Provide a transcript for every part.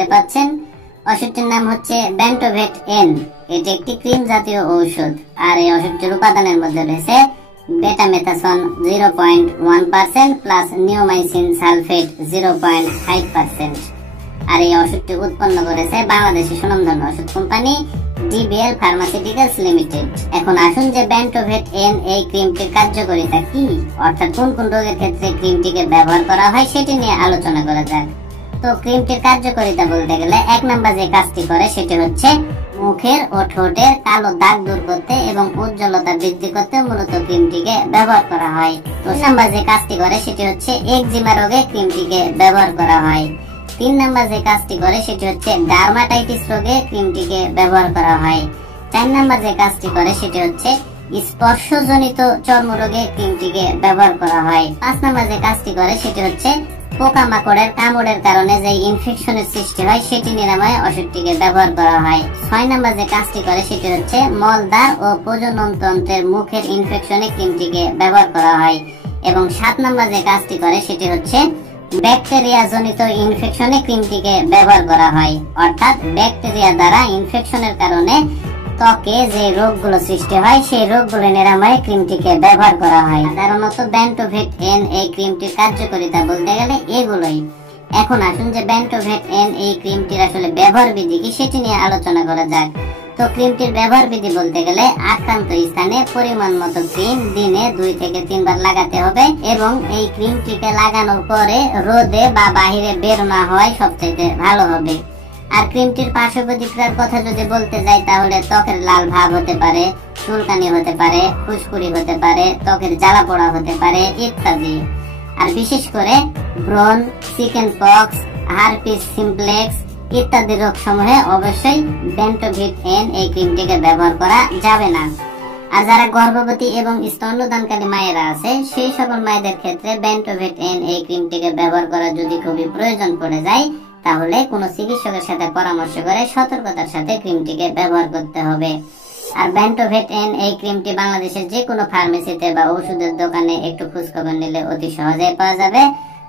দেখতে পাচ্ছেন। ওষুধটির নাম হচ্ছে বেন্টোভেট এন। এটি একটি ক্রিম জাতীয় ঔষধ। আর এই ওষুধটির উপাদানের মধ্যে রয়েছে বেটামেথাসন 0.1% প্লাস নিওমাইসিন সালফেট 0.5%। আর এই ওষুধটি উৎপন্ন করেছে বাংলাদেশের সুনামধন্য ওষুধ কোম্পানি ডিবিএল ফার্মাসিউটিক্যালস লিমিটেড। এখন আসুন যে বেন্টোভেট এন এই ক্রিমটির কার্যকারিতা কি, অর্থাৎ কোন কোন রোগের ক্ষেত্রে ক্রিমটিকে ব্যবহার করা হয় সেটি নিয়ে আলোচনা করা যাক। তো ক্রিমটির কার্যকারিতা বলতে গেলে 1 নাম্বার যে কাজটি করে সেটি হচ্ছে মুখের ও ঠোঁটের কালো দাগ দূর করতে এবং উজ্জ্বলতা বৃদ্ধি করতে মূলত ক্রিমটিকে ব্যবহার করা হয়। 2 নাম্বার যে কাজটি করে সেটি হচ্ছে একজিমা রোগে ক্রিমটিকে ব্যবহার করা হয়। 3 নাম্বার যে কাজটি করে সেটি হচ্ছে ডার্মাটাইটিস রোগে ক্রিমটিকে ব্যবহার করা হয়। 4 নাম্বার যে কাজটি করে সেটি হচ্ছে স্পর্শজনিত চর্মরোগে ক্রিমটিকে ব্যবহার করা হয়। 5 নাম্বার যে কাজটি করে সেটি হচ্ছে পোকামাকড়ের কামড়ের কারণে যে ইনফেকশনের সৃষ্টি হয় সেটি নিরাময়ে ওষুধটিকে ব্যবহার করা হয়। 6 নাম্বার যে কাজটি করে সেটি হচ্ছে মলদ্বার ও প্রজনন তন্ত্রের মুখের ইনফেকশনে ক্রিমটিকে ব্যবহার করা হয়। এবং 7 নাম্বার যে কাজটি করে সেটি হচ্ছে ব্যাকটেরিয়া জনিত ইনফেকশনে ক্রিমটিকে ব্যবহার করা হয়, অর্থাৎ ব্যাকটেরিয়া দ্বারা ইনফেকশনের কারণে ত্বকে যে রোগগুলো সৃষ্টি হয় সেই রোগগুলো নিরাময়ে ক্রিমটিকে ব্যবহার করা হয়। সাধারণত বেন্টোভেট এন এই ক্রিমটির কার্যকারিতা বলতে গেলে এগুলোই। এখন আসুন যে বেন্টোভেট এন এই ক্রিমটির আসলে ব্যবহার বিধি কি সেটি নিয়ে আলোচনা করা যাক। তো ক্রিমটির ব্যবহার বিধি বলতে গেলে আক্রান্ত স্থানে পরিমাণ মতো ক্রিম দিনে 2 থেকে 3 বার লাগাতে হবে এবং এই ক্রিমটিকে লাগানোর পরে রোদে বা বাহিরে বের না হয় সবচেয়ে ভালো হবে। আর ক্রিমটির পার্শ্ব প্রতিক্রিয়ার কথা যদি বলতে যাই তাহলে ত্বকের লাল ভাব হতে পারে, চুলকানি হতে পারে, ফুসকুড়ি হতে পারে, ত্বকের জ্বালা পোড়া হতে পারে ইত্যাদি। আর বিশেষ করে ব্রণ, চিকেন পক্স, হারপিস সিমপ্লেক্স ইত্যাদি রোগ সমূহে অবশ্যই বেন্টোভেট এন এই ক্রিমটিকে ব্যবহার করা যাবে না। আর যারা গর্ভবতী এবং স্তন্যদানকারী মায়েরা আছে সেই সকল মায়েদের ক্ষেত্রে বেন্টোভেট এন এই ক্রিমটিকে ব্যবহার করা যদি খুবই প্রয়োজন পড়ে যায় তাহলে কোনো চিকিৎসকের সাথে পরামর্শ করে সতর্কতার সাথে ক্রিমটিকে ব্যবহার করতে হবে। আর বেন্টোভেট এন এই ক্রিমটি বাংলাদেশের যে কোনো ফার্মেসিতে বা ওষুধের দোকানে একটু খোঁজখবর নিলে অতি সহজেই পাওয়া যাবে।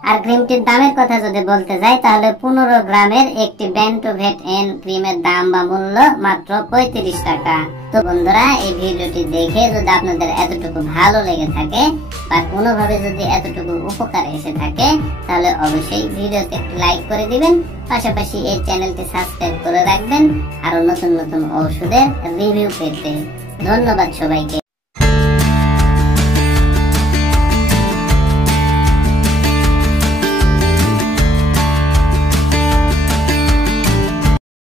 আর ক্রিমটির দামের কথা যদি বলতে যাই তাহলে 15 গ্রামের একটি বেন্টোভেট এন ক্রিমের দাম বা মূল্য মাত্র 35 টাকা। তো বন্ধুরা, এই ভিডিওটি দেখে যদি আপনাদের এতটুকু ভালো লেগে থাকে বা কোনোভাবে যদি এতটুকু উপকার এসে থাকে তাহলে অবশ্যই ভিডিওতে একটি লাইক করে দিবেন, পাশাপাশি এই চ্যানেলটি সাবস্ক্রাইব করে রাখবেন আরো নতুন নতুন ওষুধের রিভিউ পেতে। ধন্যবাদ সবাইকে।